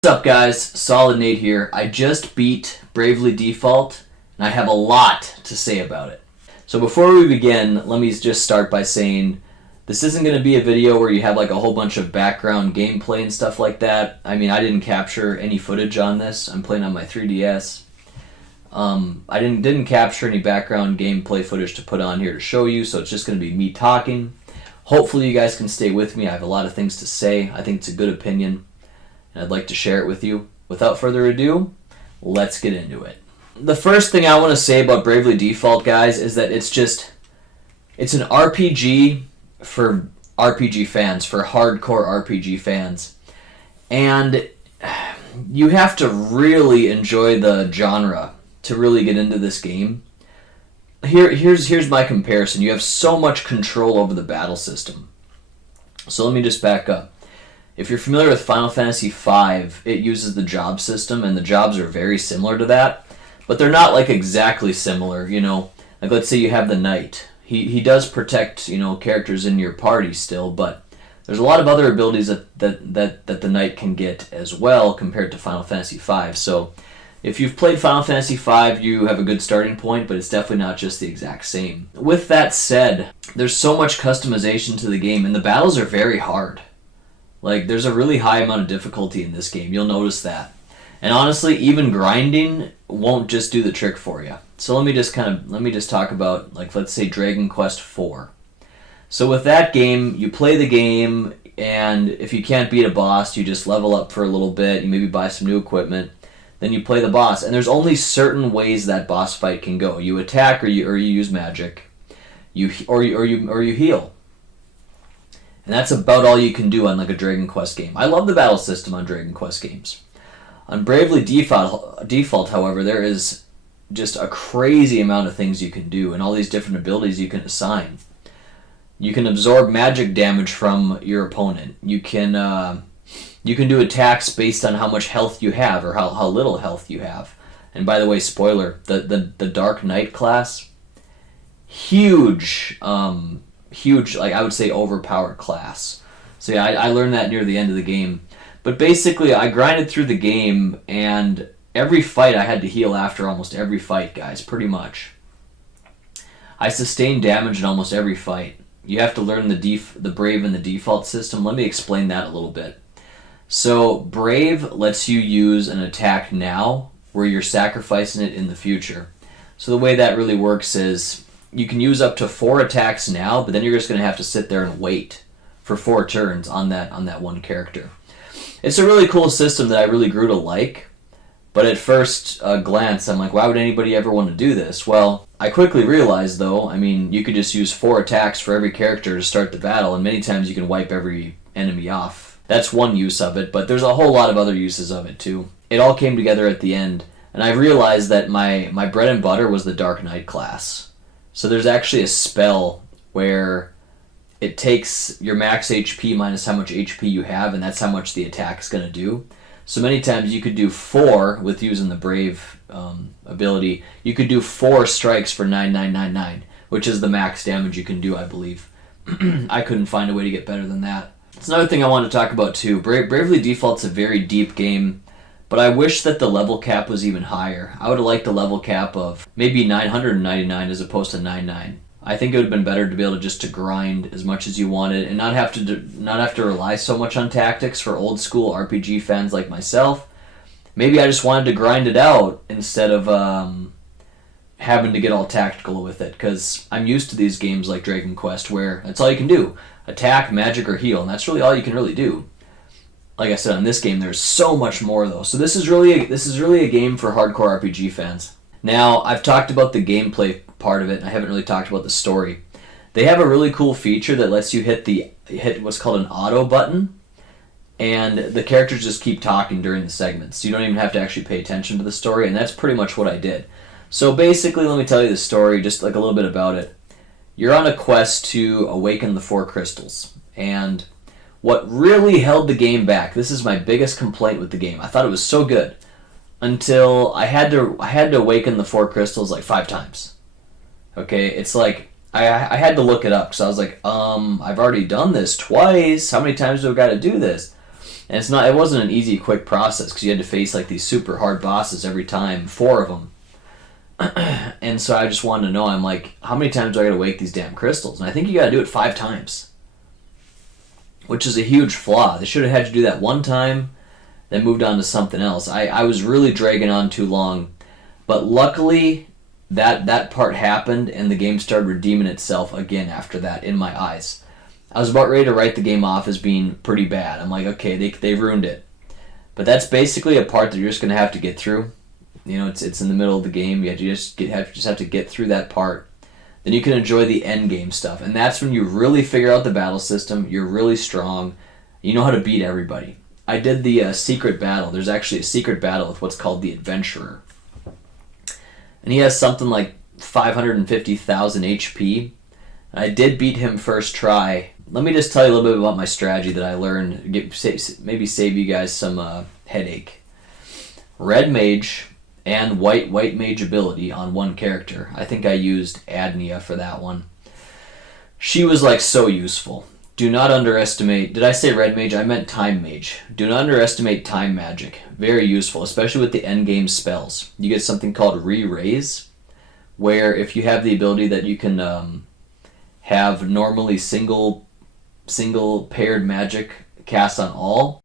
What's up, guys? Solid Nate here. I just beat Bravely Default, and I have a lot to say about it. So before we begin, let me just start by saying this isn't going to be a video where you have like a whole bunch of background gameplay and stuff like that. I mean, I didn't capture any footage on this. I'm playing on my 3DS. I didn't capture any background gameplay footage to put on here to show you, so it's just going to be me talking. Hopefully you guys can stay with me. I have a lot of things to say. I think it's a good opinion, and I'd like to share it with you. Without further ado, let's get into it. The first thing I want to say about Bravely Default, guys, is that it's an RPG for RPG fans, for hardcore RPG fans. And you have to really enjoy the genre to really get into this game. Here's my comparison. You have so much control over the battle system. So let me just back up. If you're familiar with Final Fantasy V, it uses the job system, and the jobs are very similar to that, but they're not like exactly similar, you know. Like let's say you have the knight. He does protect, you know, characters in your party still, but there's a lot of other abilities that the knight can get as well compared to Final Fantasy V. So if you've played Final Fantasy V, you have a good starting point, but it's definitely not just the exact same. With that said, there's so much customization to the game, and the battles are very hard. Like, there's a really high amount of difficulty in this game. You'll notice that. And honestly, even grinding won't just do the trick for you. So let me just talk about, like, let's say Dragon Quest IV. So with that game, you play the game, and if you can't beat a boss, you just level up for a little bit, you maybe buy some new equipment, then you play the boss. And there's only certain ways that boss fight can go. You attack or you use magic. You heal. And that's about all you can do on like a Dragon Quest game. I love the battle system on Dragon Quest games. On Bravely Default, however, there is just a crazy amount of things you can do and all these different abilities you can assign. You can absorb magic damage from your opponent. You can do attacks based on how much health you have or how little health you have. And by the way, spoiler, the Dark Knight class, huge, like I would say overpowered class. So yeah, I learned that near the end of the game. But basically, I grinded through the game, and every fight I had to heal after almost every fight, guys, pretty much. I sustained damage in almost every fight. You have to learn the Brave and the default system. Let me explain that a little bit. So Brave lets you use an attack now, where you're sacrificing it in the future. So the way that really works is you can use up to 4 attacks now, but then you're just going to have to sit there and wait for 4 turns on that one character. It's a really cool system that I really grew to like, but at first glance, I'm like, why would anybody ever want to do this? Well, I quickly realized, though, I mean, you could just use 4 attacks for every character to start the battle, and many times you can wipe every enemy off. That's one use of it, but there's a whole lot of other uses of it, too. It all came together at the end, and I realized that my bread and butter was the Dark Knight class. So there's actually a spell where it takes your max HP minus how much HP you have, and that's how much the attack's going to do. So many times you could do 4 with using the Brave ability. You could do 4 strikes for 9999, which is the max damage you can do, I believe. I couldn't find a way to get better than that. It's another thing I want to talk about too. Bravely Default's a very deep game, but I wish that the level cap was even higher. I would have liked a level cap of maybe 999 as opposed to 99. I think it would have been better to be able to grind as much as you wanted and not have to rely so much on tactics for old school RPG fans like myself. Maybe I just wanted to grind it out instead of having to get all tactical with it, because I'm used to these games like Dragon Quest where that's all you can do. Attack, magic, or heal, and that's really all you can really do. Like I said, on this game, there's so much more, though. So this is really a game for hardcore RPG fans. Now, I've talked about the gameplay part of it, and I haven't really talked about the story. They have a really cool feature that lets you hit what's called an auto button, and the characters just keep talking during the segments. So you don't even have to actually pay attention to the story, and that's pretty much what I did. So basically, let me tell you the story, just like a little bit about it. You're on a quest to awaken the 4 crystals, and what really held the game back, this is my biggest complaint with the game. I thought it was so good until I had to awaken the 4 crystals like 5 times. Okay, it's like I had to look it up because I was like, I've already done this twice. How many times do I got to do this? And it wasn't an easy, quick process because you had to face like these super hard bosses every time, 4 of them. And so I just wanted to know, I'm like, how many times do I got to wake these damn crystals? And I think you got to do it 5 times, which is a huge flaw. They should have had you do that 1 time, then moved on to something else. I was really dragging on too long, but luckily that part happened and the game started redeeming itself again after that in my eyes. I was about ready to write the game off as being pretty bad. I'm like, okay, they ruined it. But that's basically a part that you're just going to have to get through. You know, it's in the middle of the game. You just have to get through that part. Then you can enjoy the end game stuff. And that's when you really figure out the battle system. You're really strong. You know how to beat everybody. I did the secret battle. There's actually a secret battle with what's called the Adventurer. And he has something like 550,000 HP. I did beat him first try. Let me just tell you a little bit about my strategy that I learned. Maybe save you guys some headache. Red Mage and white mage ability on one character. I think I used Adnia for that one. She was like so useful. Do not underestimate, did I say red mage? I meant time mage. Do not underestimate time magic. Very useful, especially with the endgame spells. You get something called re-raise, where if you have the ability that you can have normally single paired magic cast on all.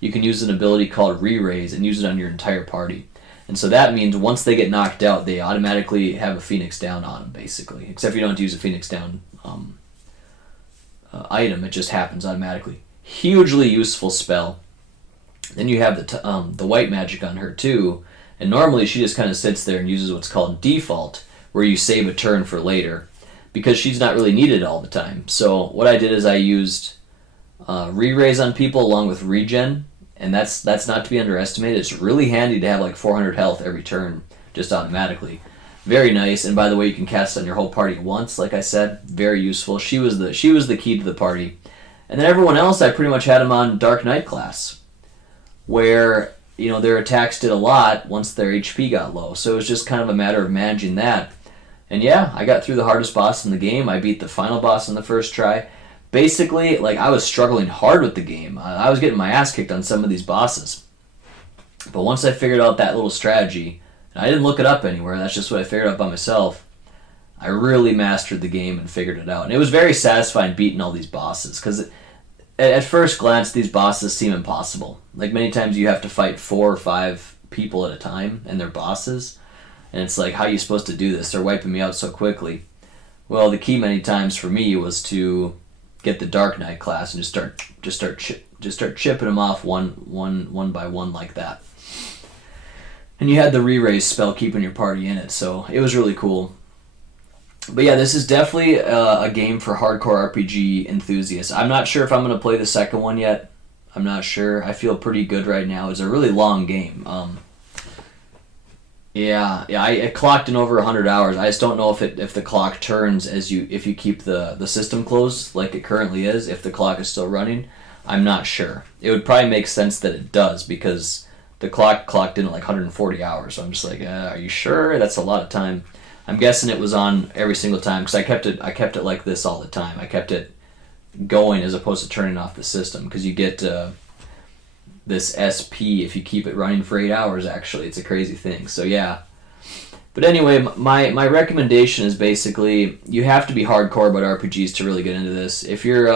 You can use an ability called re-raise and use it on your entire party. And so that means once they get knocked out, they automatically have a Phoenix Down on them, basically. Except you don't have to use a Phoenix Down item. It just happens automatically. Hugely useful spell. Then you have the white magic on her too. And normally she just kind of sits there and uses what's called default, where you save a turn for later, because she's not really needed all the time. So what I did is I used re-raise on people along with regen. And that's not to be underestimated. It's really handy to have like 400 health every turn, just automatically. Very nice. And by the way, you can cast on your whole party at once. Like I said, very useful. She was the key to the party. And then everyone else, I pretty much had them on Dark Knight class, where their attacks did a lot once their HP got low. So it was just kind of a matter of managing that. And yeah, I got through the hardest boss in the game. I beat the final boss on the first try. Basically, like, I was struggling hard with the game. I was getting my ass kicked on some of these bosses. But once I figured out that little strategy, and I didn't look it up anywhere, that's just what I figured out by myself, I really mastered the game and figured it out. And it was very satisfying beating all these bosses, because at first glance, these bosses seem impossible. Like, many times you have to fight 4 or 5 people at a time, and they're bosses. And it's like, how are you supposed to do this? They're wiping me out so quickly. Well, the key many times for me was to get the Dark Knight class and just start chipping them off one by one like that. And you had the re-raise spell keeping your party in it, so it was really cool. But yeah, this is definitely a game for hardcore RPG enthusiasts. I'm not sure if I'm going to play the second one yet. I'm not sure. I feel pretty good right now. It's a really long game. I clocked in over 100 hours. I just don't know if the clock turns if you keep the system closed like it currently is, if the clock is still running. I'm not sure. It would probably make sense that it does, because the clock clocked in at like 140 hours. So I'm just like, are you sure? That's a lot of time. I'm guessing it was on every single time, because I kept it like this all the time. I kept it going as opposed to turning off the system, because you get this SP if you keep it running for 8 hours. Actually, it's a crazy thing. So yeah, but anyway, my recommendation is basically you have to be hardcore about RPGs to really get into this. If you're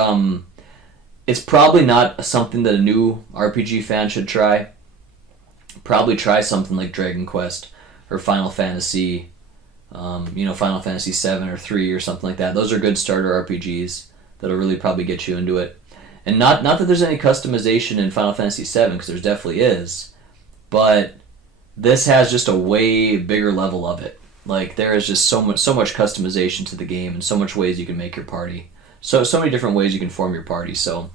it's probably not something that a new RPG fan should try. Probably try something like Dragon Quest or Final Fantasy, Final Fantasy 7 or 3 or something like that. Those are good starter RPGs that'll really probably get you into it. And not that there's any customization in Final Fantasy VII, because there definitely is, but this has just a way bigger level of it. Like, there is just so much customization to the game, and so much ways you can make your party. So many different ways you can form your party. So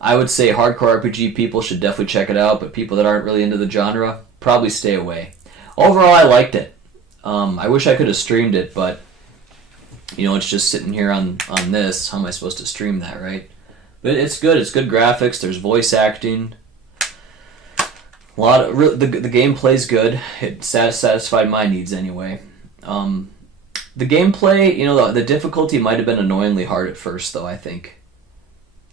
I would say hardcore RPG people should definitely check it out, but people that aren't really into the genre, probably stay away. Overall, I liked it. I wish I could have streamed it, but it's just sitting here on this. How am I supposed to stream that, right? But it's good. It's good graphics. There's voice acting. A lot of the gameplay's good. It satisfied my needs anyway. The gameplay, the difficulty might have been annoyingly hard at first, though. I think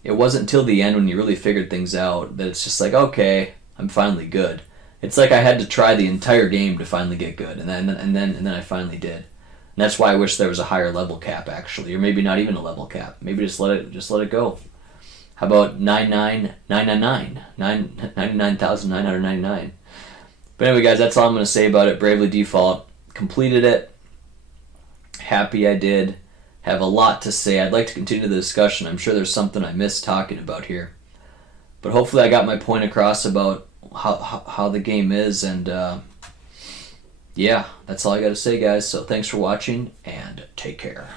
it wasn't until the end when you really figured things out that it's just like, okay, I'm finally good. It's like I had to try the entire game to finally get good, and then I finally did. And that's why I wish there was a higher level cap, actually, or maybe not even a level cap. Maybe just let it go. How about 99,999? But anyway, guys, that's all I'm going to say about it. Bravely Default. Completed it. Happy I did. Have a lot to say. I'd like to continue the discussion. I'm sure there's something I missed talking about here. But hopefully I got my point across about how the game is. And yeah, that's all I got to say, guys. So thanks for watching, and take care.